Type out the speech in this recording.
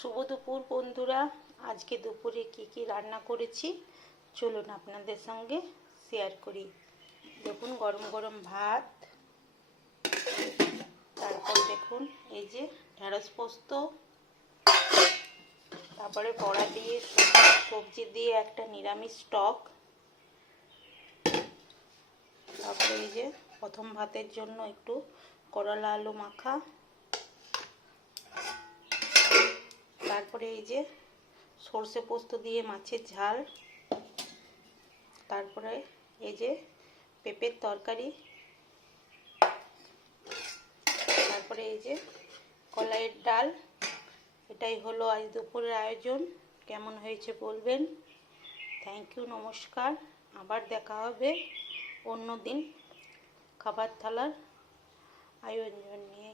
শুভ দুপুর বন্ধুরা। আজকে দুপুরে কি রান্না করেছি চলুন আপনাদের সঙ্গে শেয়ার করি। দেখুন গরম গরম ভাত, তারপর দেখুন এই যে ঢেঁড়স পোস্ত, তারপরে বড়া দিয়ে সবজি দিয়ে একটা নিরামিষ টক, তারপরে এই যে প্রথম ভাতের জন্য একটু করলা আলু মাখা, তারপরে এই যে সর্ষে পোস্ত দিয়ে মাছের ঝাল, তারপরে এই যে পেঁপের তরকারি, তারপরে এই যে কলাইয়ের ডাল। এটাই হলো আজ দুপুরের আয়োজন। কেমন হয়েছে বলবেন। থ্যাংক ইউ, নমস্কার। আবার দেখা হবে অন্য দিন খাবার থালার আয়োজন নিয়ে।